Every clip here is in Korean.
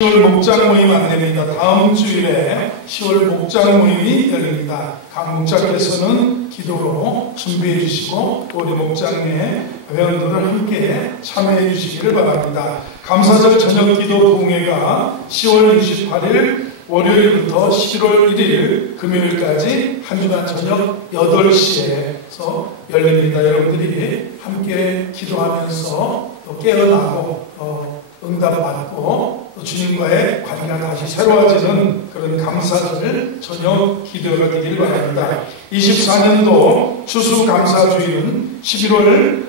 10월 목장 모임 안내입니다. 다음 주일에 10월 목장 모임이 열립니다. 각 목장께서는 기도로 준비해 주시고 우리 목장의 회원들을 함께 참여해 주시기를 바랍니다. 감사절 저녁 기도 공회가 10월 28일 월요일부터 11월 1일 금요일까지 한 주간 저녁 8시에서 열립니다. 여러분들이 함께 기도하면서 또 깨어나고 응답받고 또 주님과의 관계가 다시 새로워지는 그런 감사절 저녁 기도가 되길 바랍니다. 24년도 추수감사주일은 11월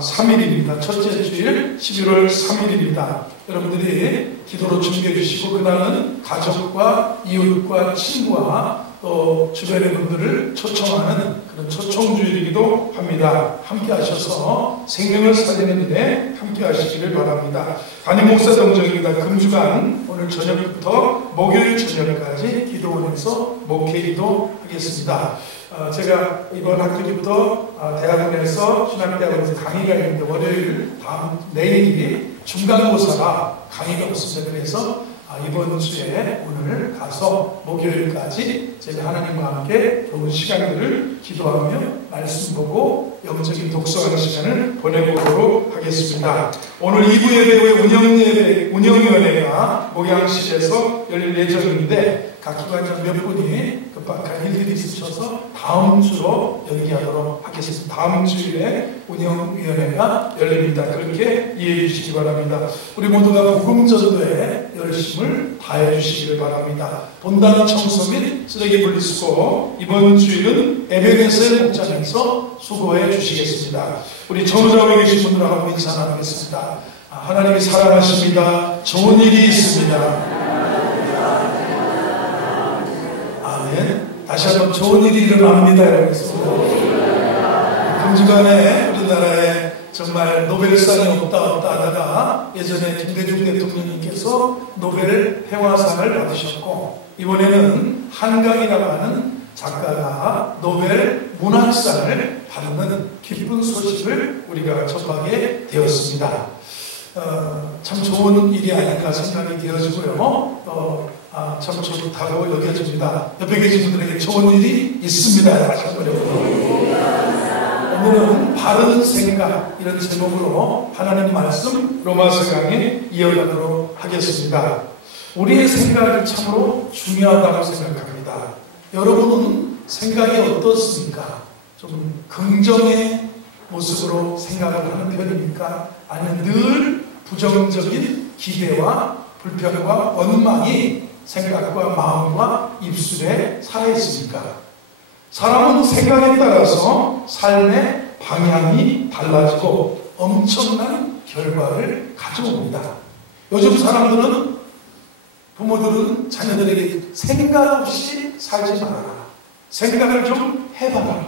3일입니다. 첫째 주일 11월 3일입니다. 여러분들이 기도로 준비해 주시고 그날은 가족과 이웃과 친구와 또 주변의 분들을 초청하는 그런 초청주일이기도 합니다. 함께 하셔서 생명을 살리는 일에 함께 하시기를 바랍니다. 담임 목사 동정입니다. 금주간 오늘 저녁부터 목요일 저녁까지 기도원에서 목회기도 하겠습니다. 제가 이번 학기부터 대학원에서 신학대학원에서 강의가 있는데 월요일 내일이 중간고사가 강의가 없습니다. 그래서 이번 주에 오늘 가서 목요일까지 제가 하나님과 함께 좋은 시간들을 기도하며 말씀 보고 영적인 독서하는 시간을 보내보도록 하겠습니다. 오늘 2부 예배 후에 운영위원회가 목양실에서 열릴 예정인데 각 기관장 몇 분이 급박한 일들이 있으셔서 다음 주로 연기하도록 하겠습니다. 다음 주일에 운영위원회가 열립니다. 그렇게 이해해 주시기 바랍니다. 우리 모두가 복음전도에 열심을 다해 주시기를 바랍니다. 본당 청소 및 쓰레기 분리수거 이번 주일은 에베네셀 목장에서 수고해 주시겠습니다. 우리 전우자에 계신 분들하고 인사 나누겠습니다. 하나님이 사랑하십니다. 좋은 일이 있습니다. 다시 한번 좋은 일이 일어납니다. 금주간에 우리나라에 정말 노벨상이 없다 하다가 예전에 김대중 대통령님께서 노벨 평화상을 받으셨고 이번에는 한강이라고 하는 작가가 노벨 문학상을 받는 기쁜 소식을 우리가 접하게 되었습니다. 참 좋은 일이 아닐까 생각이 되어지고요. 참 좋다고 여겨집니다. 옆에 계신 분들에게 좋은 일이 있습니다. 오늘은 바른 생각 이런 제목으로 하나님 말씀 로마서 강의 이어가도록 하겠습니다. 우리의 생각이 참으로 중요하다고 생각합니다. 여러분은 생각이 어떻습니까? 좀 긍정의 모습으로 생각을 하는 편입니까? 아니면 늘 부정적인 기대와 불평과 원망이 생각과 마음과 입술에 살아있습니까? 사람은 생각에 따라서 삶의 방향이 달라지고 엄청난 결과를 가져옵니다. 요즘 사람들은 부모들은 자녀들에게 생각 없이 살지 말아라. 생각을 좀 해봐라.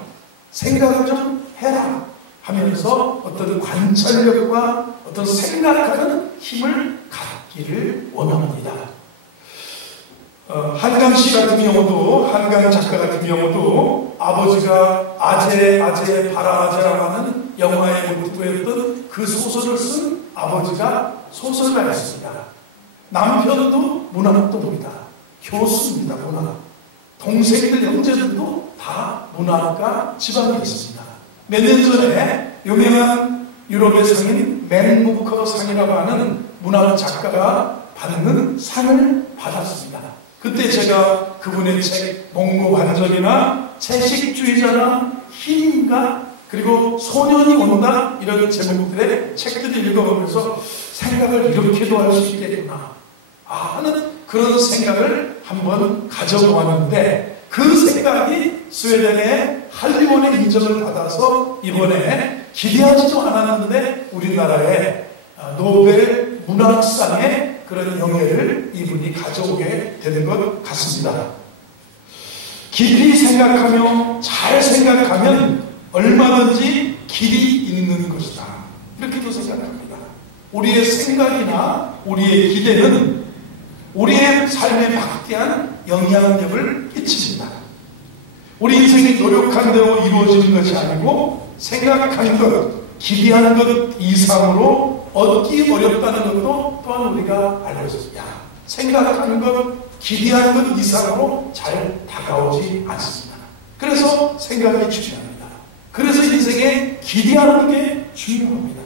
생각을 좀 해라. 하면서 어떤 관찰력과 어떤 생각하는 힘을 갖기를 원합니다. 한강 씨 같은 경우도, 한강 작가 같은 경우도 아버지가 아재 바라아재라고 하는 영화의 모티브였던 그 소설을 쓴 아버지가 소설가였습니다. 남편도 문학도입니다. 교수입니다. 문학. 동생들, 형제들도 다 문학가 집안에 있습니다. 몇 년 전에 유명한 유럽의 상인 맨부커 상이라고 하는 문학 작가가 받는 상을 받았습니다. 그때 제가 그분의 책 몽고반전이나 채식주의자나 힘인가 그리고 소년이 온다 이런 제목들의 책들을 읽어보면서 생각을 이렇게도 할 수 있겠구나 하는 그런 생각을 한번 가져보았는데 그 생각이 스웨덴의 할리원의 인정을 받아서 이번에 기대하지도 않았는데 우리나라의 노벨 문학상의 그런 영예를 이분이 가져오게 되는 것 같습니다. 깊이 생각하며 잘 생각하면 얼마든지 길이 있는 것이다. 이렇게도 생각합니다. 우리의 생각이나 우리의 기대는 우리의 삶에 막대한 영향력을 끼칩니다. 우리 인생이 노력한 대로 이루어지는 것이 아니고 생각한 것, 기대한 것 이상으로 얻기 어렵다는 것도 또한 우리가 알고 있습니다. 생각하는 것, 기대하는 것 이상으로 잘 다가오지 않습니다. 그래서 생각이 중요합니다. 그래서 인생에 기대하는 게 중요합니다.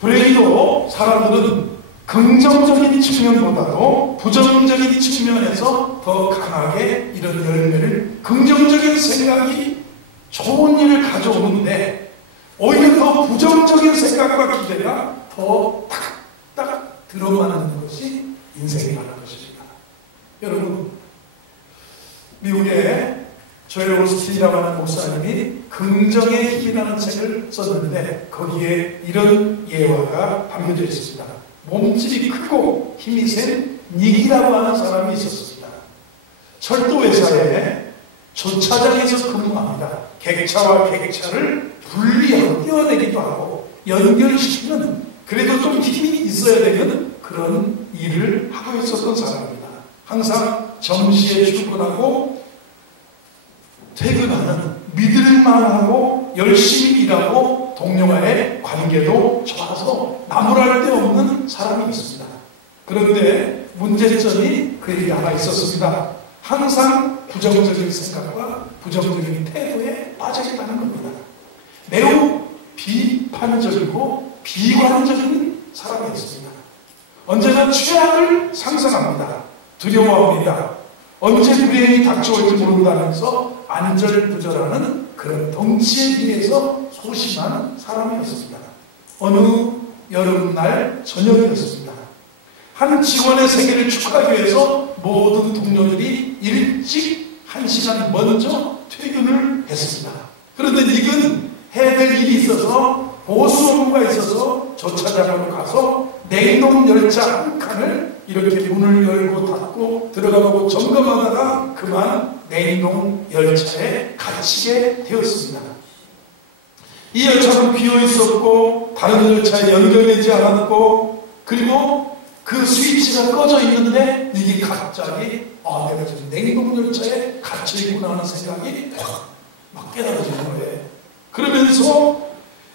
불행히도 사람들은 긍정적인 측면보다도 부정적인 측면에서 더 강하게 이런 열매를, 긍정적인 생각이 좋은 일을 가져오는데 오히려 더 부정적인 생각과 기대가 더 딱딱 들어맞는 것이 인생이라는 것입니다. 여러분, 미국에 조엘 오스틴이라고 하는 목사님이 긍정의 힘이라는 책을 썼는데 거기에 이런 예화가 담겨져 있습니다. 몸집이 크고 힘이 센 닉이라고 하는 사람이 있었습니다. 철도회사에 조차장에서 근무합니다. 객차와 객차를 분리하고 떼어내기도 하고 연결시키는, 그래도 좀 힘이 있어야 되는 그런 일을 하고 있었던 사람입니다. 항상 정시에 출근하고 퇴근하는, 믿을만하고 열심히 일하고 동료와의 관계도 좋아서 나무랄 데 없는 사람이 있습니다. 그런데 문제점이 그에게 하나 있었습니다. 항상 부정적인 생각과 부정적인 태도에 빠져있다는 겁니다. 매우 비판적이고 비관적인 사람이었습니다. 언제나 최악을 상상합니다. 두려워합니다. 언제 불행이 닥쳐올지 모른다면서 안절부절하는 그런 덩치에 비해서 소심한 사람이었습니다. 어느 여름날 저녁이었습니다. 한 직원의 생일을 축하하기 위해서 모든 동료들이 일찍 1시간 먼저 퇴근을 했습니다. 그런데 닉은 해야 될 일이 있어서, 보수 업무가 있어서 조차장으로 가서 냉동 열차 한 칸을 이렇게 문을 열고 닫고 들어가고 점검하다가 그만 냉동 열차에 갇히게 되었습니다. 이 열차는 비어 있었고 다른 열차에 연결되지 않았고, 그리고 그 스위치가 꺼져 있는데 이게 갑자기 내가 지금 냉동 열차에 갇혀 있구나 하는 생각이 막 깨달아지는 거예요. 그러면서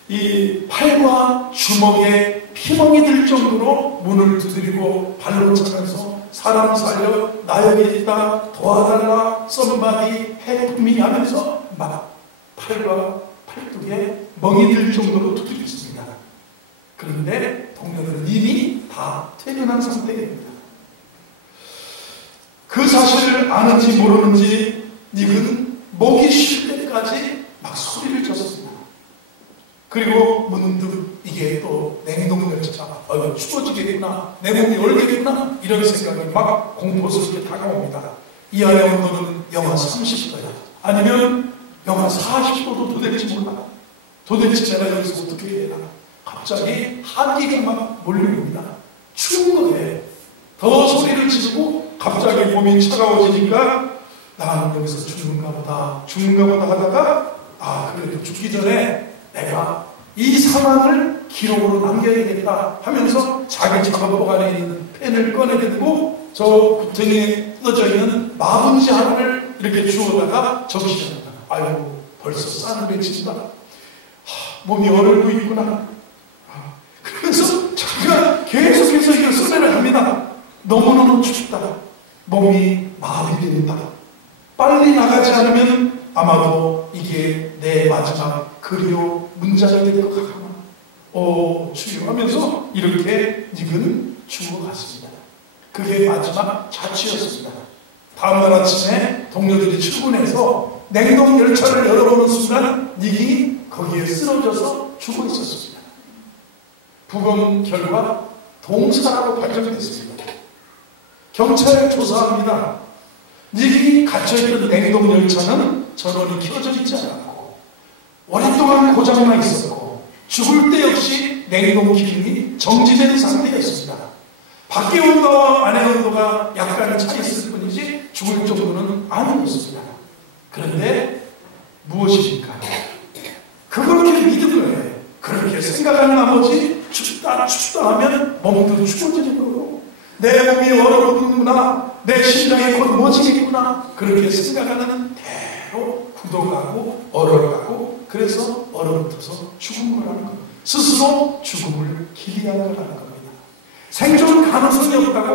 이 팔과 주먹에 피멍이 들 정도로 문을 두드리고 발로 차면서 사람 살려, 나 여기 있다, 도와달라, 썸바디, 헬프미 하면서 막 팔과 팔뚝에 멍이 들 정도로 두드렸습니다. 그런데 동료들은 이미 다 퇴근한 상태입니다. 그 사실을 아는지 모르는지 닉은 목이 쉴 때까지 막 소리를 쳤습니다. 그리고 문득 이게 또 냉동열차가 추워지겠구나, 내 몸이 얼겠구나, 이런 생각이 막 공포스럽게 다가옵니다. 이 안의 온도는 영하 30도야. 아니면 영하 40도도 도대체 몰라. 도대체 내가 여기서 어떻게 해야 되나. 갑자기 한기가 막 몰려옵니다. 추운 거에 더 소리를 지르고 갑자기 몸이 차가워지니까 나는 여기서 죽는가 보다 하다가 그래도 죽기 전에 내가 이 상황을 기록으로 남겨야겠다 하면서 자기 작업복 안에 있는 펜을 꺼내들고 저 구덩이에 뜯어져 있는 마분지 하나를 이렇게 주워다가 적시합니다. 아이고, 벌써 싸늘해진다. 몸이 얼고 있구나. 그래서 자기가 계속해서 이걸 소리를 합니다. 너무너무 춥다. 몸이 마비가 된다. 빨리 나가지 않으면 아마도 이게 내 마지막 그리워 문장이 될 것 같구나. 주여 하면서 이렇게 닉은 죽어갔습니다. 그게 마지막 자취였습니다. 다음날 아침에 동료들이 출근해서 냉동 열차를 열어보는 순간 닉이 거기에 쓰러져서 죽어 있었습니다. 부검 결과 동사라고 발견됐습니다. 경찰에 조사합니다. 닉이 갇혀있던 냉동 열차는 전원이 켜져 있지 않았고 오랫동안 고장나 있었고 죽을 때 역시 냉동 기능이 정지된 상태였습니다. 밖의 온도와 안의 온도가 약간 차 있을 뿐이지 죽을 정도는 아니었습니다. 그런데 무엇입니까? 그렇게 믿은 거예요. 그렇게 생각하는 나머지 춥다 하면 몸도 추워지는 거고 내 몸이 얼어붙는구나, 내 심장이 곧 멎이겠구나, 그렇게 생각하는 대로 굳어가고 얼어가고 그래서 얼어붙어서 죽은 거라는 거예요. 스스로 죽음을 기대하는 거라는 겁니다. 생존 가능성이 없다고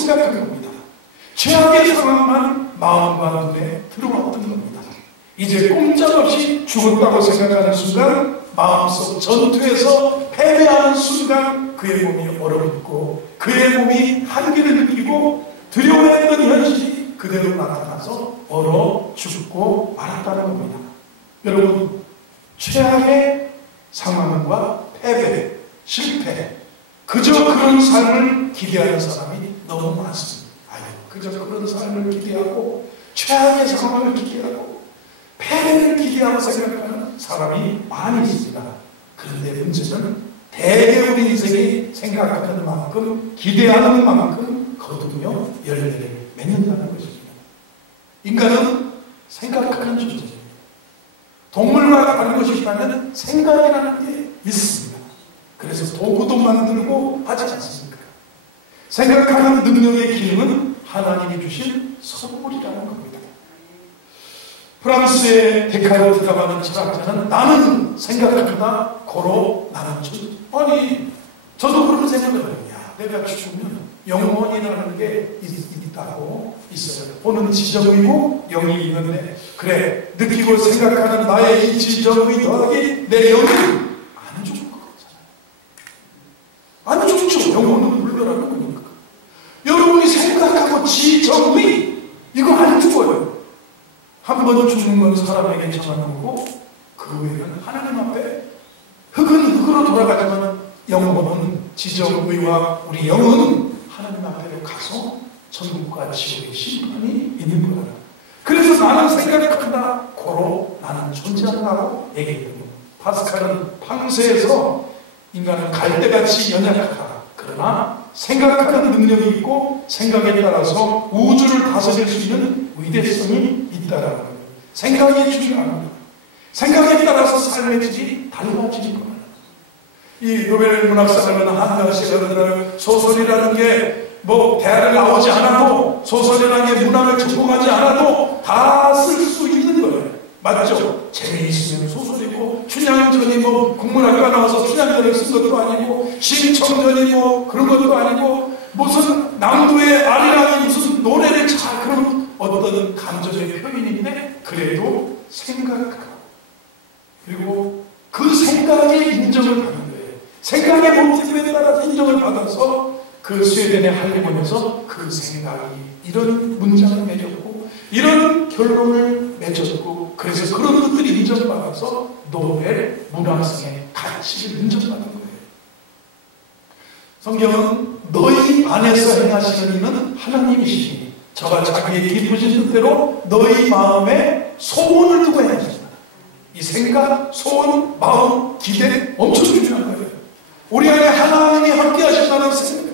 생각한 겁니다. 최악의 상황만 마음과 눈에 들어왔던 겁니다. 이제 꼼짝없이 죽었다고 생각하는 순간, 마음속 전투에서 패배하는 순간 그의 몸이 얼어붙고 그의 몸이 한계를 느끼고 두려워했던 현실이 그대로 나타나서 얼어 죽고 말았다는 겁니다. 여러분, 최악의 상황과 패배, 실패, 그저 그런 삶을 기대하는 사람이 너무 많습니다. 그저 그런 삶을 기대하고 최악의 상황을 기대하고 패배를 기대하고 생각하는 사람이 많이 있습니다. 그런데 문제는 대개 우리 인생이 생각하는 만큼, 기대하는 만큼 거두며 열매를 맺는다는 것입니다. 인간은 생각하는 존재입니다. 동물과 다른 것이 있다면 생각이라는 게 있습니다. 그래서 도구도 만들고 하지 않습니까? 생각하는 능력의 기능은 하나님이 주신 선물이라는 겁니다. 프랑스의 데카르트라고 하는 철학자는 나는 생각한다, 고로 나는 준. 아니, 저도 그런 생각을 해요. 내가 죽으면 영혼이라는 게 있다고 있어요. 보는 지정이고 영이 있는데, 그래, 느끼고 생각하는 나의 이 지정의 더하기 내 영이 안 죽을 것 같잖아요. 안 죽죠. 영혼은 물러나는 거니까. 여러분이 생각하고 지정의, 이거 안 죽어요. 한 번 죽는 건 사람에게 정하는 거고, 그 외에는 하나님 앞에 흙은 흙으로 돌아가지만 영혼은, 지정의와 우리 영은 하나님 앞에 가서 천국과 지옥의 심판이 있는 거예요. 그래서 나는 생각한다, 고로 나는 존재한다고 얘기했거든요. 파스칼은 팡세에서 인간은 갈대같이 연약하다, 그러나 생각하는 능력이 있고 생각에 따라서 우주를 다스릴 수 있는 위대성이 있다라는 거예요. 생각이 중요한 겁니다. 생각에 따라서 삶의 질이 달라지는 거예요. 이 노벨 문학상을 받은 한강 씨가 소설이라는 게 뭐 대학을 나오지 않아도, 소설이라는 게 문학을 전공하지 않아도 다 쓸 수 있는 거예요. 맞죠? 재미있으면 소설이고, 춘향전이 뭐 국문학과 나와서 춘향전을 쓴 것도 아니고, 심청전이 뭐 그런 것도 아니고, 무슨 남도의 아리랑이 무슨 노래를 잘, 그런 어떤 감정의 표현인데, 그래도 생각하고, 그리고 그 생각에 인정을 받는 거예요. 생각의 모습에 따라서 인정을 받아서 그 스웨덴의 할리몬에서 그 생각이 이런 문장을 맺었고 이런 결론을 맺었고, 그래서 그런 것들이 인정받아서 노벨 문학상의 가치를 인정받는 거예요. 성경은 너희 안에서 행하시는 이는 하나님이시니 저가 자기의 기쁘신 뜻대로 너희 마음에 소원을 두고 행하신다. 이 생각, 소원, 마음, 기대 엄청 중요한 거예요. 우리 안에 하나님이 함께 하신다는 생각,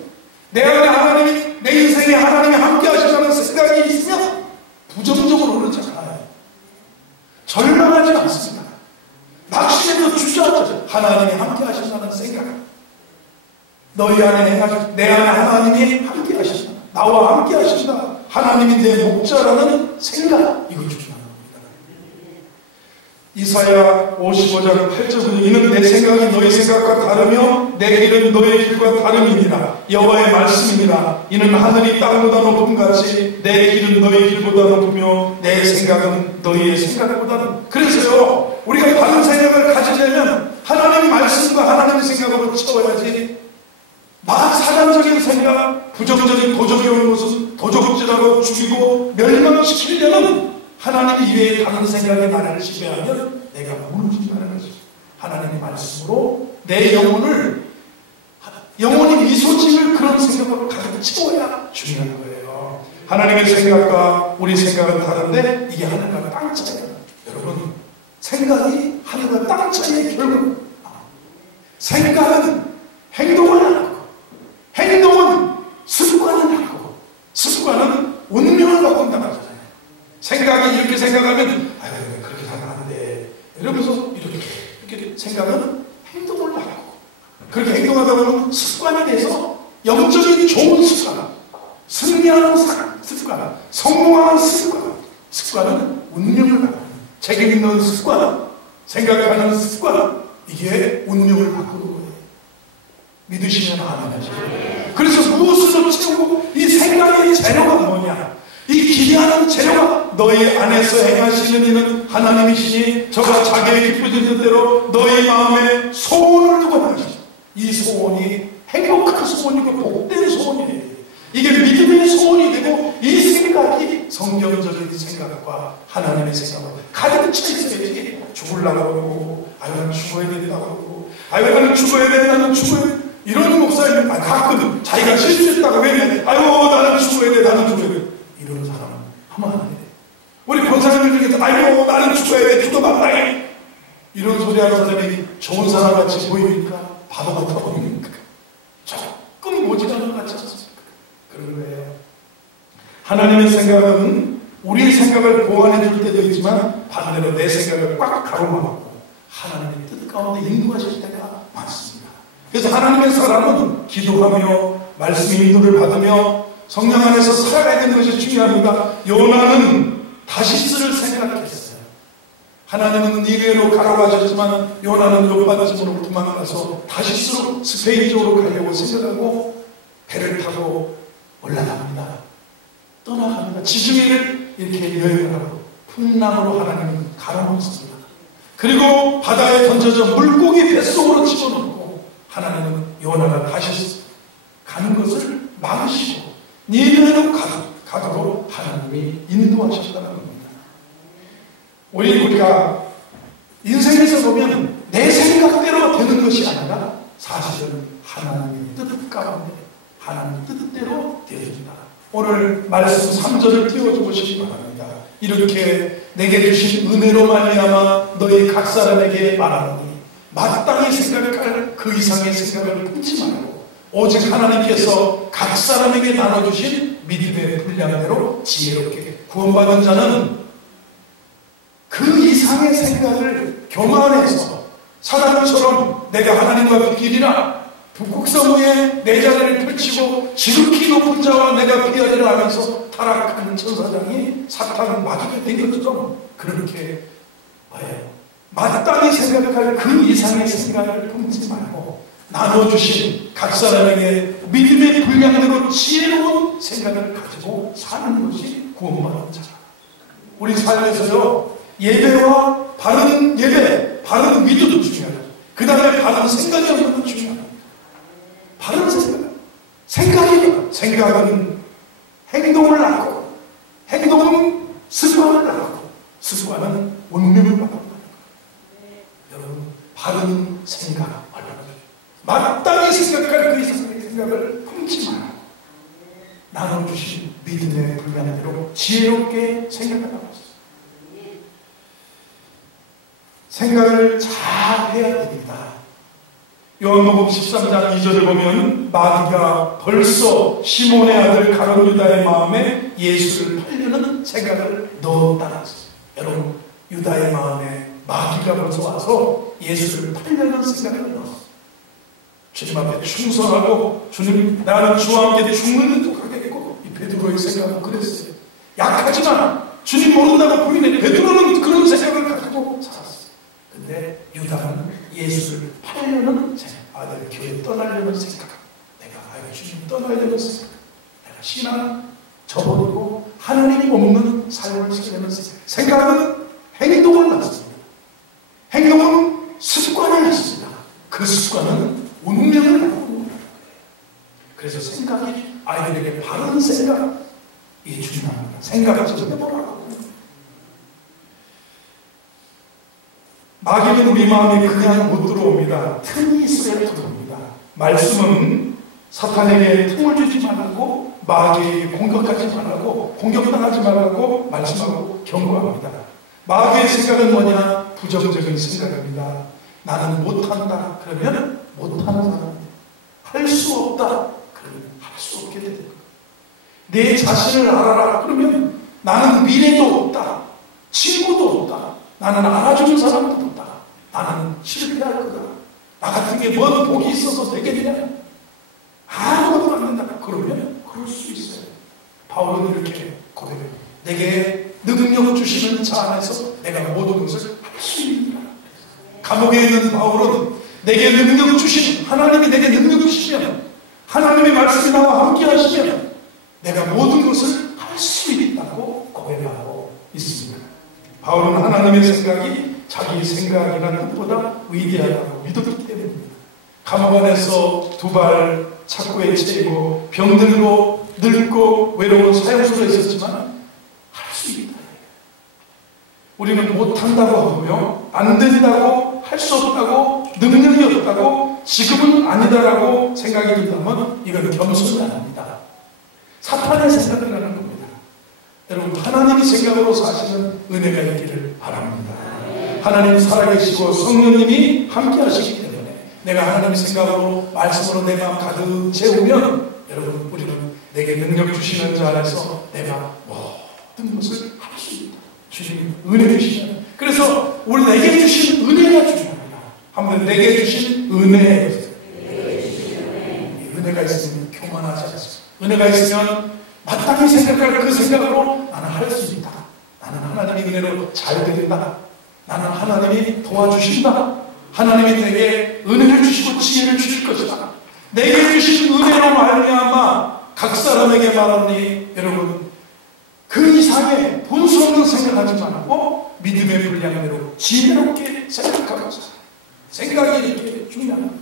내 안에 하나님이, 내 인생에 하나님이 함께 하신다는 생각이 있으면 부정적으로 흐르지 않아요. 절망하지 않습니다. 낙심해도 주저하죠. 하나님이 함께 하신다는 생각, 너희 안에 행하신, 내 안에 하나님이 함께 하신다, 나와 함께 하신다, 하나님이 내 목자라는 생각, 이거 중요합니다. 이사야 55장 8절은 이는 내 생각이 너희 생각과 다르며 내 길은 너희 길과 다름이니라. 여호와의 말씀이니라. 이는 하늘이 땅보다 높음 같이 내 길은 너희 길보다 높으며 내 생각은 너희의 생각보다는. 그래서요, 우리가 다른 생각을 가지려면 하나님의 말씀과 하나님의 생각으로 채워야지, 사람적인 생각, 부정적인 도적이온 것은 도적질하고 죽이고 멸망시키려면 하나님 이외에 다른 생각이 나를 지배하면 내가 무너진다는 것이죠. 하나님의 말씀으로 내 영혼이 미소 지을 그런 생각으로 가득 채워야 중요한 거예요. 하나님의 생각과 우리 생각은 다른데 이게 하늘과 땅 차이예요. 여러분, 생각이 하늘과 땅 차이의 결국, 생각은 행동을 하고, 행동은 습관을 하고, 습관은 운명을 바꾼다는 거죠. 생각이 이렇게 생각하면 그렇게 생각하는데 이러면서 이렇게 생각하면 행동을 하고, 그렇게 행동하다 보면 습관에 대해서 영적인 좋은 습관, 승리하는 습관, 성공하는 습관은 운명을 바꾸는, 책임 있는 습관, 생각하는 습관, 이게 운명을 바꾸는 거예요. 믿으시면 아멘하시죠. 그래서 무엇으로 채우고 이 생각 너희 안에서 행하시는 이는 하나님이시니 저가 자기의 기쁘시는 대로 너희 마음에 소원을 두고 하시죠. 이 소원이 행복한 소원이고 복된 소원이에요. 이게 믿음의 소원이 되고 이 생각이 성경적인 생각과 하나님의 생각과 가득 차 있어야지 죽으려고 그러고 나는 죽어야 된다고 그러고 나는 죽어야 돼 나는 죽어야 돼 이런 목사님 가끔 자기가 실수했다고 왜 나는 죽어야 돼 나는 죽어야 돼 이런 사람은 하면 안 돼. 우리 권사님들 중에서 나는 죽어야 돼 죽어 말라 이런 소리 하는 사람이 좋은 사람같이 보이니까 바보 같아 보이니까 조금 모질하는 것 같지 않습니까? 그런 거예요. 하나님의 생각은 우리의 생각을 보완해 줄 때도 있지만 반대로 내 생각을 꽉 가로막고 하나님의 뜻 가운데 인도하실 때가 많습니다. 그래서 하나님의 사람은 기도하며 말씀의 인도를 받으며 성령 안에서 살아가야 되는 것이 중요합니다. 요나는 다시스를 생각했어요. 하나님은 니느웨로 가라고 하셨지만 요나는 욥바짐으로 도망가서 다시스로 스페인 쪽으로 가려고 생각하고 배를 타고 올라갑니다. 떠나갑니다. 지중해를 이렇게 여행을 하고 풍랑으로 하나님은 가라놓습니다. 그리고 바다에 던져져 물고기 뱃속으로 집어넣고 하나님은 요나가 다시 가는 것을 막으시고 니느웨로 가도록 하나님이 인도하셨다는 겁니다. 우리가 인생에서 보면 내 생각대로 되는 것이 아니라 사실은 하나님의 뜻 가운데 하나님의 뜻대로 되어집니다. 오늘 말씀 3절을 띄워주시기 바랍니다. 이렇게 내게 주신 은혜로 말미암아 너희 각 사람에게 말하노니 마땅히 생각할 그 이상의 생각을 품지 말고 오직 하나님께서 각 사람에게 나눠주신 믿음의 분량대로 지혜롭게 구원받은 자는 그 이상의 생각을 교만해서 사단처럼 내가 하나님과 비키리라 북극성에 내 자리를 펼치고 지극히 높은 자와 내가 비하리라 하면서 타락하는 천사장이 사탄을 마주게 된 것처럼 그렇게 마땅히 생각할 그 이상의 생각을 품지 말고 나눠주신 각 사람에게 믿음의 분량대로 지혜로운 생각을 가지고 사는 것이 구원받은 자. 우리 삶에서요 예배와 바른 예배, 바른 믿음도 중요하죠. 그 다음에 바른 생각이 없는 것도 중요합니다. 바른 생각은 행동을 낳고 행동은 습관을 낳고 습관은 운명을 낳고 여러분 바른 생각 마땅히 생각할 그 이상의 생각을 품지 마라. 나눠주신 믿음의 분량대로 지혜롭게 생각하라고 했습니다. 생각을 잘 해야 됩니다. 요한복음 13장 2절을 보면 마귀가 벌써 시몬의 아들 가룟 유다의 마음에 예수를 팔려는 생각을 넣었다는 것입니다. 여러분 유다의 마음에 마귀가 벌써 와서 예수를 팔려는 생각을 넣었습니다. 주님 앞에 충성하고 주님 나는 주와 함께 죽는 듯 하겠고 이 베드로의 생각은 그랬어요. 약하지만 주님 모른다고 보이네. 베드로는 그런 생각을 가지고 살았어요. 근데 유다는 예수를 팔려는 생각, 아들 교회 떠나려는 생각, 내가 주님 떠나려는 생각, 내가 신앙을 저버리고 하나님이 없는 삶을 살려는 생각. 생각은 행동을 낳습니다. 행동은 습관을 낳습니다. 그 습관은 운명을 낳고 그래서 생각이 아이들에게 바른 생각 이게 중요합니다. 생각을 좀 해보라고. 마귀는 우리 마음에 그냥 못 들어옵니다. 틈이 있어야 들어옵니다. 말씀은 사탄에게 틈을 주지 말라고 마귀에게 공격하지 말라고 공격당하지 말라고 말씀하고 경고합니다. 마귀의 생각은 뭐냐? 부정적인 생각입니다. 나는 못한다. 그러면 못하는 사람 할 수 없다. 그러면 할 수 없게 되는 거예요. 내 자신을 알아라. 그러면 나는 미래도 없다. 친구도 없다. 나는 알아주는 사람도 없다. 나는 실패할 거다. 나 같은 게 뭔 복이 있어서 되겠냐? 아무것도 안 된다. 그러면 그럴 수 있어요. 바울은 이렇게 고백해요. 내게 능력 주시는 자 안에서 내가 모든 것을 할 수 있느니라. 감옥에 있는 바울은 내게 능력 주시는 하나님이 내게 능력 주시면 하나님의 말씀이 나와 함께 하시면 내가 모든 것을 할 수 있다고 고백하고 있습니다. 바울은 하나님의 생각이 자기 생각이라는 것보다 위대하다고 믿었기 때문입니다. 감옥 안에서 두 발 착고에 채이고 병들고 늙고 외로운 사형수가 있었지만 할 수 있다. 우리는 못한다고 하고요, 안 된다고, 할 수 없다고, 능력이 없다고, 지금은 아니다라고 생각이 든다면 이건 겸손이 아닙니다. 사탄의 생각을 하는 겁니다. 여러분, 하나님의 생각으로 사시는 은혜가 있기를 바랍니다. 하나님 살아계시고 성령님이 함께 하시기 때문에 내가 하나님의 생각으로 말씀으로 내 마음 가득 채우면 여러분, 우리는 내게 능력 주시는 자 안에서 내가 모든 것을 할 수 있다. 주님 은혜 주시잖아요. 그래서 우리 내게 주신 은혜가 중요합니다. 한번 내게 주신 은혜. 은혜가 있으면 교만하지 않습니다. 은혜가 있으면 마땅히 생각할 그 생각으로 나는 할 수 있다. 나는 하나님의 은혜로 잘 되겠다. 나는 하나님이 도와주신다. 하나님이 내게 은혜를 주시고 지혜를 주실 것이다. 내게 주신 은혜로 말미암아 각 사람에게 말하니 여러분, 그 이상의 본수 없는 생각하지 말고 믿음의 분량대로 지혜롭게 생각하고 생각이 이렇게 중요합니다.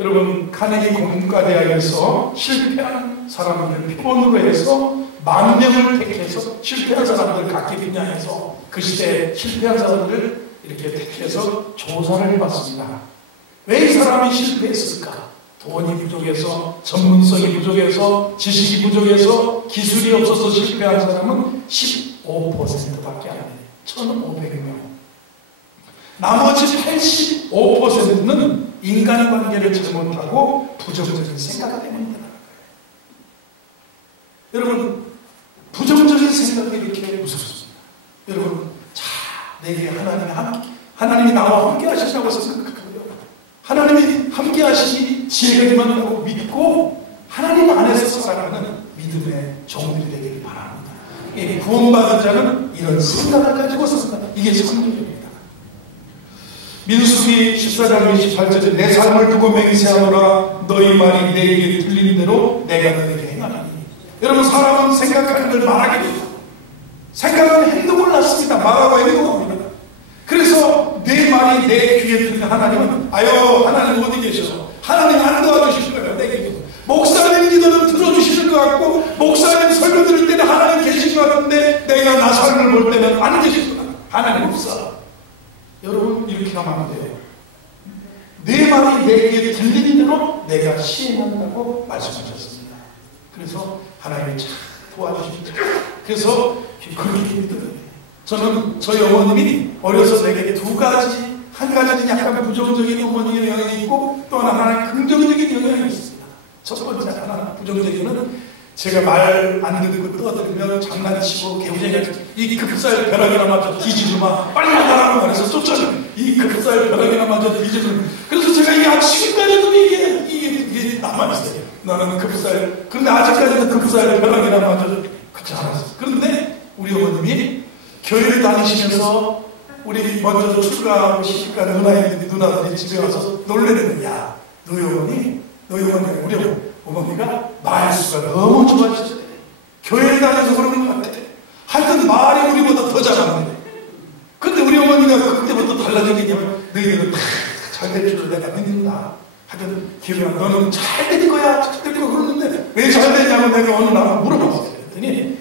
여러분, 카네기 공과대학에서 실패한 사람들을 표본으로 해서 10,000명을 택해서 실패한 사람들 각기 분야에서 그 시대에 실패한 사람들을 이렇게 택해서 조사를 해봤습니다. 왜 이 사람이 실패했을까? 돈이 부족해서, 전문성이 부족해서, 지식이 부족해서, 기술이 없어서 실패한 사람은 15%밖에 안 돼요. 1,500명. 나머지 85%는 인간관계를 잘못하고 부정적인 생각 때문이다. 여러분, 부정적인 생각이 이렇게 무섭습니다. 여러분, 내게 하나님이 나와 함께 하시라고 생각하고요. 하나님이 함께 하시니 지혜가 임한다고 믿고 하나님 안에서 살아가는 믿음의 종들이 되기를 바랍니다. 구원받은 자는 이런 생각을 가지고 삽니다. 이게 성경입니다. 민수기 14장 28절에 내 삶을 두고 맹세하노라 너희 말이 내게 들리는 대로 내가 너에게 행하나니. 여러분, 사람은 생각하는 걸 말하게 됩니다. 생각은 행동을 낳습니다. 말하고 행동합니다. 그래서 내 말이 내 귀에 들리는 하나님은 하나님 어디 계셔? 하나님 안 도와주실 거예요. 내게 목사님 기도는 들어주실 것 같고 목사님 설교 들을 때는 하나님 계신 것 같은데 내가 나 삶을 볼 때는 안 계실 것 같아요. 하나님 없어. 여러분, 이렇게 하면 안 돼요. 내 말이 내 귀에 들리는 대로 내가 시행한다고 말씀하셨습니다. 그래서 하나님이 참 도와주십니다. 그래서 그렇게 믿어요. 저는 저희 어머님이 어려서 내게 두 가지, 한 가지는 약간 부정적인 어머니의 영향이 있고 또 하나는 긍정적인 영향이 있습니다. 첫 번째 하나는 부정적인은 제가 말 안 듣고 떠들면 장난치고 개구쟁이가 이 급살 벼락이나 맞아 뒤지지 마, 빨리 나가라고 말해서 쫓아내요. 이 급살 벼락이나 맞아 뒤지지 마. 그래서 제가 이게 아직까지도 이게 남아있어요. 나는 급살. 그런데 아직까지도 급살 벼락이나 맞아 그렇지 않았어요. 그런데 우리 어머님이 교회를 다니시면서 우리 먼저 출가하고 시집간 누나들이 집에 와서 놀래는 거야. 야, 너희 어머니, 우리 어머니가 말수가 너무 좋아지셨대. 교회를 다녀서 그러는 것 같아. 하여튼 말이 우리보다 더 잘하는데. 근데 우리 어머니가 그때부터 달라진 게 있냐면 너희들은 다 잘 될 줄 내가 믿는다. 하여튼 기회야, 너는 잘 될 거야. 잘 될 거야. 그러는데 왜 잘 되냐고 내가 어느 날 물어봤어요. 그랬더니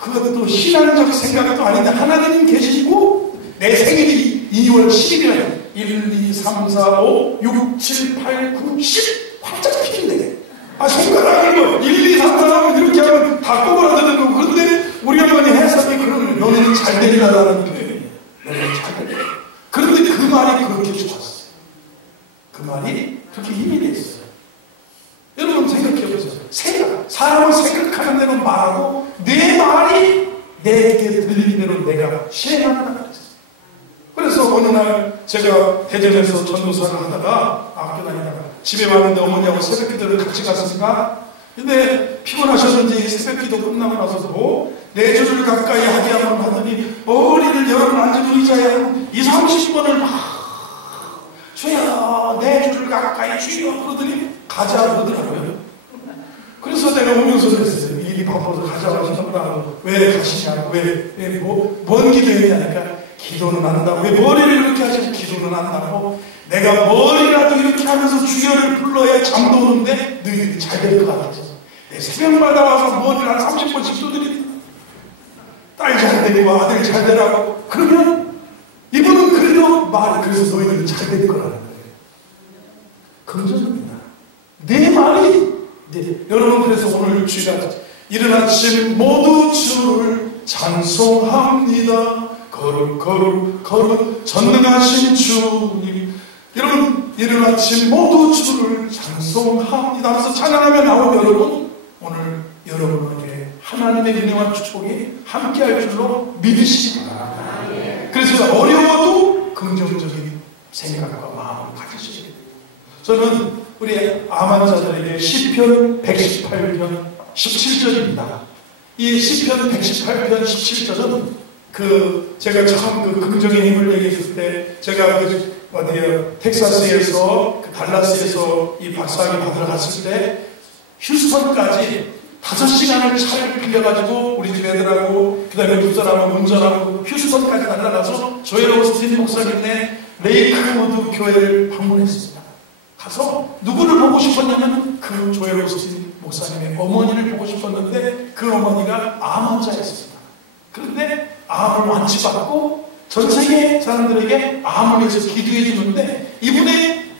그것도 신앙적 생각도 아닌데 하나님 계시고 내 생일이 2월 10일이에요. 1, 2, 3, 4, 5, 6, 7, 8, 9, 10 활짝 피kin대. 손가락을 1, 2, 3, 4 하면 이렇게 하면 다 꼬부라드는 거고. 그런데 우리 어머니 해석이 그러면 너는 잘 되리라는 표현이에요. 너는 잘 되리라. 그런데 그 말이 그렇게 좋았어요. 그 말이 그렇게 힘이 됐어요. 여러분 생각해보세요. 사람을 생각하는 대로 말하고 내 말이 내게 들리는 대로 내가 시행하는 거예요. 그래서 어느 날 제가 대전에서 전도사를 하다가 학교 다니다가 집에 왔는데 어머니하고 새벽 기도를 같이 갔습니다. 근데 피곤하셨는지 새벽 기도 끝나고 나서도 4주를 가까이 하게 하더니 머리를 여러분 앉은 의자에 2, 30번을 막 주여 4주를 가까이 주여 그러더니 가자 그러더라고요. 그래서 내가 오면서 그랬어요. 일이 바빠서 가져가시는구나. 왜 가시냐고. 뭔 기도했냐니까 기도는 한다고. 왜 머리를 이렇게 하시고 기도는 한다고. 내가 머리라도 이렇게 하면서 주여를 불러야 잠도 오는데 너희들이 잘 될 것 같아서 내 새벽마다 와서 머리를 한 30번씩 두드립니다. 딸 잘 되고 아들 잘 되라고. 그러면 이분은 그래도 그래서 너희들은 잘 될 거라는 거예요. 긍정입니다. 내 말이 여러분, 그래서 오늘 주일날 이른 아침 모두 주를 찬송합니다. 거룩 전능하신 주님. 여러분, 이른 아침 모두 주를 찬송합니다 하면서 찬양하며 나온 여러분, 오늘 여러분에게 하나님의 은혜와 축복이 함께할 줄로 믿으시기 바랍니다. 그래서 어려워도 긍정적인 생각과 마음을 가지셔야 됩니다. 저는 우리 암 환자들에게 시편 118편 17절입니다. 이 시편 118편 17절은 제가 처음 긍정의 힘을 얘기했을 때, 제가 텍사스에서 달라스에서 이 박사학위 받으러 갔을 때 휴스턴까지 5시간을 차를 빌려가지고 우리 집 애들하고 그 다음에 부사람하고 운전하고 휴스턴까지 날아가서 조엘 오스틴 목사님네 레이크우드 교회를 방문했습니다. 가서 누구를 보고 싶었냐면 그 조엘 오스틴 목사님의 어머니를 보고 싶었는데 그 어머니가 암 환자였습니다. 그런데 암을 완치받고 전 세계 사람들에게 암을 위해서 기도해 주는데, 이분의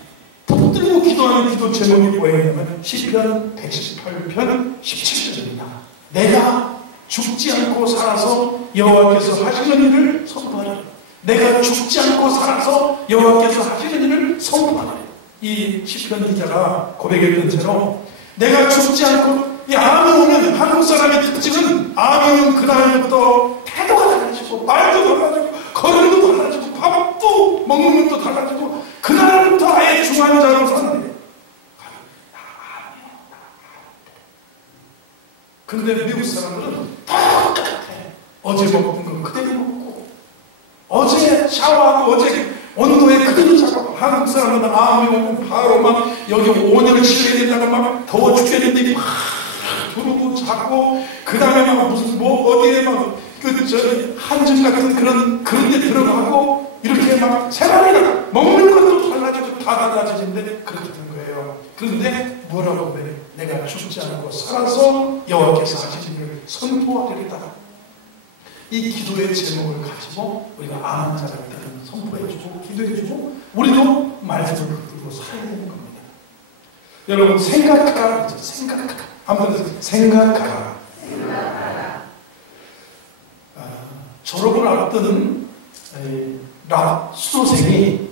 붙들고 기도하는 기도 제목이 뭐였냐면 시편 118편 17절입니다. 내가 죽지 않고 살아서 여호와께서 하시는 일을 선포하리라. 내가 죽지 않고 살아서 여호와께서 하시는 일을 선포하리라. 이 시편 기자가 고백했던 대로 내가 죽지 않고, 이 암이 오면 한국 사람의 특징은 암이 오면 그날부터 태도가 달라지고 말도 달라지고 걸음도 달라지고 밥도 먹는 것도 달라지고 그날부터 아예 중환자로 사는 거예요. 근데 미국 사람들은 똑같아. 어제 먹은 거 그대로 먹고 어제 샤워하고 어제 온도에 그대로 자고. 한국 사람들은 암이 오면 바로 막 여기 5년을 치러야 된다고 막 더워 죽겠는데 막 부르고 자고, 그 다음에 막 무슨 어디에 막 한증 같은 그런 데 들어가고, 이렇게 막 생활이나 먹는 것도 달라지고 다 달라지는데 그렇게 된 거예요. 그런데 뭐라고 그래? 내가 죽지 않고 살아서 여호와께서 하신 일을 선포하리라. 이 기도의 제목을 가지고 우리가 암 환자들은 선포해주고 기도해주고 우리도 말씀을 듣고 살아야 되는 겁니다. 여러분, 생각하라. 한번 생각하라. 졸업을 앞두는 수도생이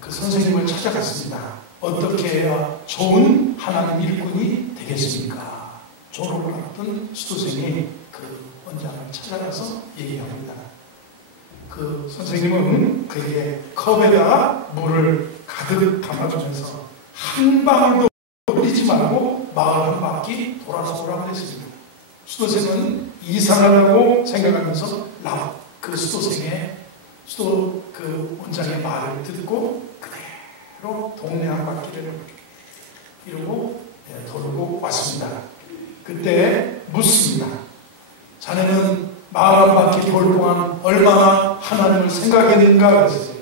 그 선생님을 찾아갔습니다. 어떻게 해야 좋은 하나님 일꾼이 되겠습니까? 졸업을 앞둔 수도생이 그 원장을 찾아가서 얘기합니다. 그 선생님은 그에게 컵에다가 물을 가득 담아주면서 한 방울도 흘리지 말고 마을 한 바퀴 돌아서 오라고 했습니다. 수도생은 이상하다고 생각하면서 그 수도 그 원장의 말을 듣고 그대로 동네 한 바퀴를 이러고 돌고 왔습니다. 그때 묻습니다. 자네는 마을 한 바퀴 돌 동안 얼마나 하나님을 생각했는가 그랬어요.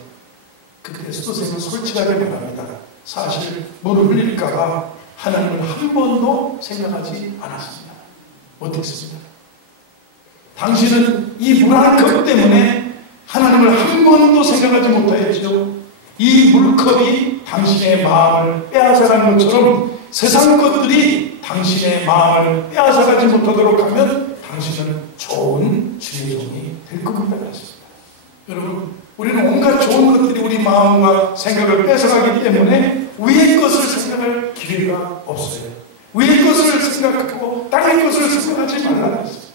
그때 수도생은 솔직하게 말합니다. 사실 물을 흘릴까봐 하나님을 한 번도 생각하지 않았습니다. 못했습니다. 당신은 이 물 한 컵 때문에 하나님을 한 번도 생각하지 못하였죠. 이 물컵이 당신의 마음을 빼앗아가는 것처럼 세상 것들이 당신의 마음을 빼앗아가지 못하도록 하면 당신은 좋은 주의 종이 될 겁니다. 여러분, 우리는 온갖 좋은 것들이 우리 마음과 생각을 뺏어가기 때문에 위의 것을 생각할 기회가 없어요. 위의 것을 생각하고 땅의 것을 생각하지 말라는 것입니다.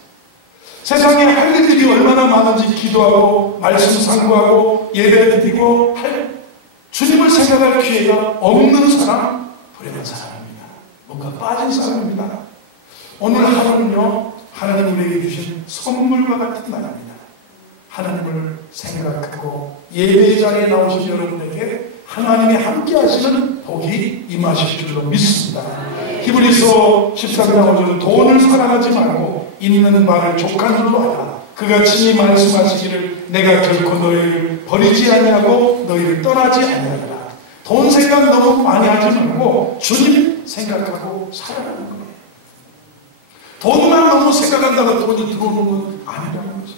세상에 할 일들이 얼마나 많은지 기도하고 말씀 상고하고 예배드리고 할 주님을 생각할 기회가 없는 사람, 불행한 사람입니다. 뭔가 빠진 사람입니다. 오늘 하루는요, 하나님 우리에게 주신 선물과 같은 날입니다. 하나님을 생각하고 예배장에 나오신 여러분에게 하나님이 함께 하시는 복이 임하실 줄로 믿습니다. 히브리서 13장 5절은 돈을 사랑하지 말고 있는 말을 족한 줄로 알아. 그가 친히 말씀하시기를 내가 결코 너희를 버리지 아니하고 너희를 떠나지 아니하리라. 돈 생각 너무 많이 하지 말고 주님 생각하고 살아가는 거예요. 돈만 너무 생각한다고 돈이 들어오는 건 아니라는 거죠.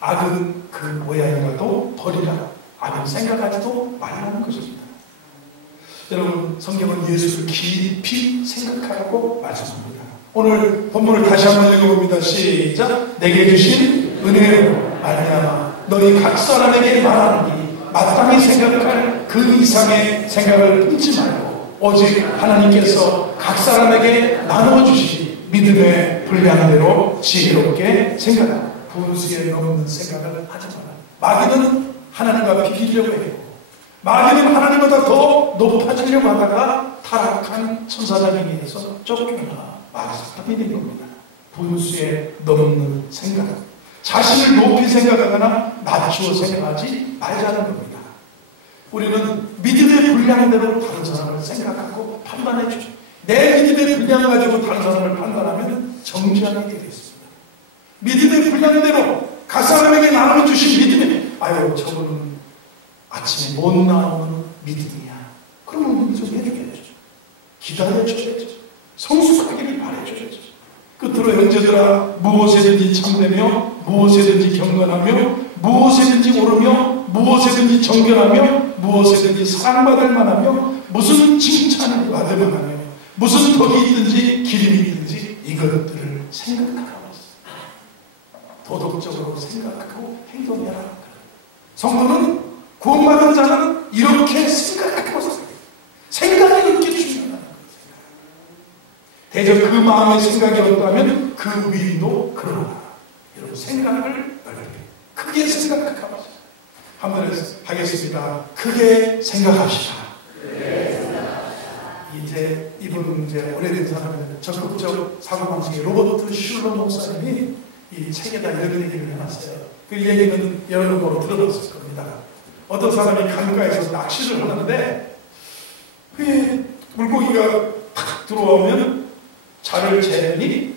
악은 그 모양이라도 버리라. 악은 생각하지도 말라는 것입니다. 여러분, 성경은 예수를 깊이 생각하라고 말씀합니다. 오늘 본문을 다시 한번 읽어봅니다. 시작. 내게 주신 은혜로 말미암아 너희 각 사람에게 말하노니 마땅히 생각할 그 이상의 생각을 품지 말고 오직 하나님께서 각 사람에게 나눠주신 믿음의 분량대로 지혜롭게 생각하라. 분수에 넘는 생각을 하지 마라. 마귀는 하나님과 비기려고 해요. 마귀는 하나님보다 더 높아지려고 하다가 타락한 천사장에 의해서 쫓겨나 마귀가 된 겁니다. 분수에 넘는 생각, 자신을 높이 생각하거나 낮추어 생각하지 말자는 겁니다. 우리는 믿음의 분량대로 다른 사람을 생각하고 판단해 주죠. 내 믿음의 분량을 가지고 다른 사람을 판단하면 정죄하게 되어 있습니다. 믿음의 분량대로 각 사람에게 나눠주신 믿음이, 아유 저거는 아침에 못 나오는 믿음이야. 그러면 좀 해줘야죠. 기다려줘야죠. 성숙하기를 바라줘야죠. 끝으로 형제들아, 무엇에든지 참되며 무엇에든지 경건하며 무엇에든지 오르며 무엇에든지 정결하며 무엇에든지 사랑받을 만하며 무슨 칭찬을 받을 만하며 무슨 덕이 있든지 기림이 있든지 이것들을 생각하라. 도덕적으로 생각하고 행동해라. 성도는 구원받은 자는 이렇게 생각하고 살아요. 생각이 이렇게 중요하다는 거예요. 대저 그 마음의 생각이 없다면 그 위도 그러나. 여러분, 생각을 넓게 크게 생각하고 한번 하겠습니다. 크게 생각합시다. 이제 이분 오래된 사람인데 적극적 사고방식의 로버트 슐러 목사님이 이 책에다 이런 얘기를 해놨어요. 그 얘기는 여러 번으로 들어봤을 겁니다. 어떤 사람이 강가에서 낚시를 하는데 그 물고기가 탁 들어오면 자를 재니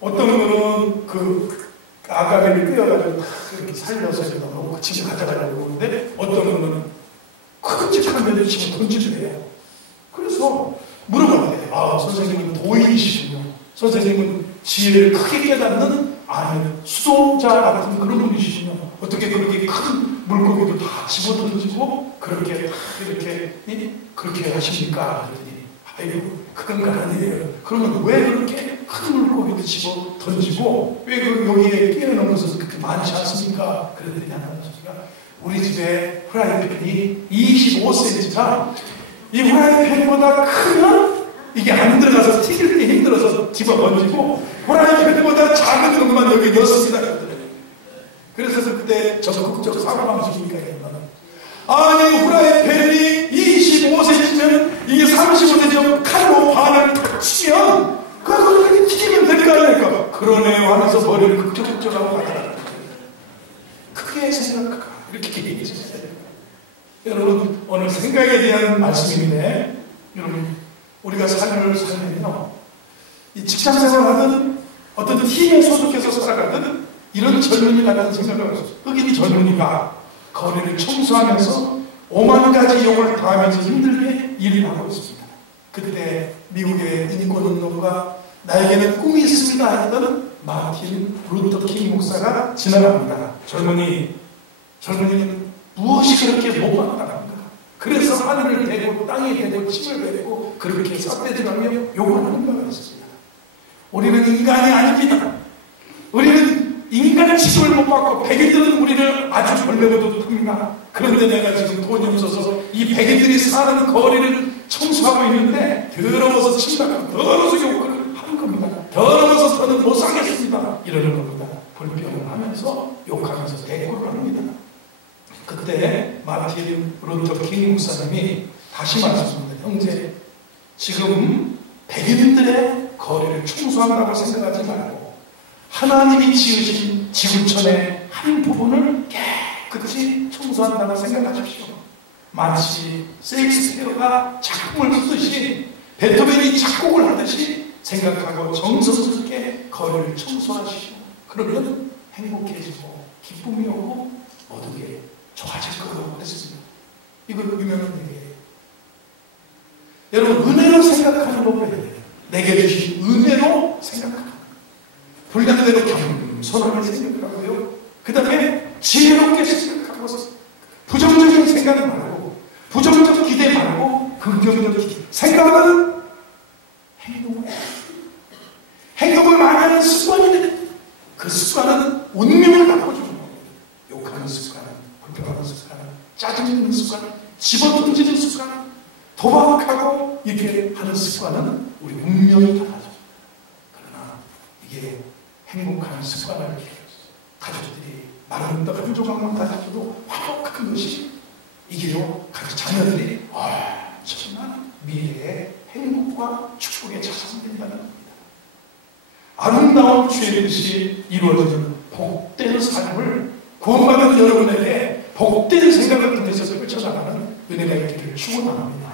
어떤 거는 그 아가리를 꿰어가지고 탁 이렇게 살려서 놓고 집에 가져가려고 하는데 어떤 거는 큼직한 데를 집어 던지래요. 그래서 물어봤는데, 아, 선생님은 도인이시군요. 선생님은 지혜를 크게 깨닫는 수도자 같은 그런 분이시군요. 어떻게 그렇게 큰 물고기도 다 집어 던지고 그렇게 하십니까? 아이고, 그건 아니에요. 그러면 왜 그렇게 큰 물고기도 집어 던지고 왜 여기에 끼어넣는 것은 그렇게 많지 않습니까? 그랬더니 하나님 우리 집에 프라이팬이 25cm가 이 프라이팬보다 크면 이게 안 들어가서 튀길 때 힘들어서 집어 던지고 프라이팬보다 작은 것만 여기 넣습니다. 그래서 그때 적극적 사고방식이니까 아니 프라이팬이 25cm면 이게 35cm 칼로 반을 치면 그걸 튀기면 될 거 아닙니까? 그러네요 하면서 머리를 극적극적하고 가더라. 크게 생각하라. 이렇게 얘기했어요. 여러분, 오늘 생각에 대한 말씀인데, 여러분, 우리가 삶을 살면요, 이 직장 생활하든 어떤 팀에 소속해서 살아가든 이런 젊은이 같은 생각을 하고 있어요. 흑인이 젊은이가 거리를 청소하면서 5만 가지 욕을 당하면서 힘들게 일을 하고 있습니다. 그때 미국의 인권운동가 나에게는 꿈이 있습니다 했던 마틴 루터 킹 목사가 지나갑니다. 젊은이는 무엇이 그렇게 못마땅합니까? 그래서 하늘을 대고 땅에 대고 침을 대고 그렇게 삿대질하며 욕을 하는 바가 있었습니다. 우리는 인간이 아닙니다. 우리는 인간 취급을 못 받고 백인들은 우리를 아주 벌레보다도 큽니다. 그런데 내가 지금 돈이 없어서 이 백인들이 사는 거리를 청소하고 있는데 더러워서 침략하고 더러워서 욕을 하는 겁니다. 더러워서 저는 못 살겠습니다. 이러는 겁니다. 불평을 하면서 욕하면서 대꾸를 합니다. 그때 마틴 루터 킹 목사님이 다시 말씀합니다. 형제, 지금 백인들의 거리를 청소한다고 생각하지 말고 하나님이 지으신 지구촌의 한 부분을 깨끗이 청소한다고 생각하십시오. 마치 셰익스피어가 작품을 쓰듯이 베토벤이 작곡을 하듯이 생각하고 정성스럽게 거리를 청소하시고 그러면 행복해지고 기쁨이 오고 모든 게 좋아질 거라고 그랬습니다. 이거 유명한 얘기예요. 여러분, 은혜로 생각하는 법을 내게 주신 은혜로 생각하는, 불량대로 겸손하게 생각하고요. 그 다음에 지혜롭게 생각하고, 부정적인 생각 말고, 부정적 기대 말고, 긍정적 기대. 생각은 행동을 많이 하는 습관인데, 그 습관은 운명을 바꿔주는 겁니다. 욕하는 습관은, 불평하는 습관은, 짜증내는 습관은, 집어던지는 습관은, 도박하고 이렇게 하는 습관은 우리 운명이 달라져요. 그러나 이게 행복한 습관을 가족들이 마른 떡 한 조각만 가져도 화목한 것이 이게요, 가족 자녀들이 정말 미래의 행복과 축복에 자산된다는 겁니다. 아름다운 주의 뜻이 이루어지는 복된 삶을 구원받은 여러분에게 복된 생각을 통해서 펼쳐나가는 은혜가 있기를 축원합니다.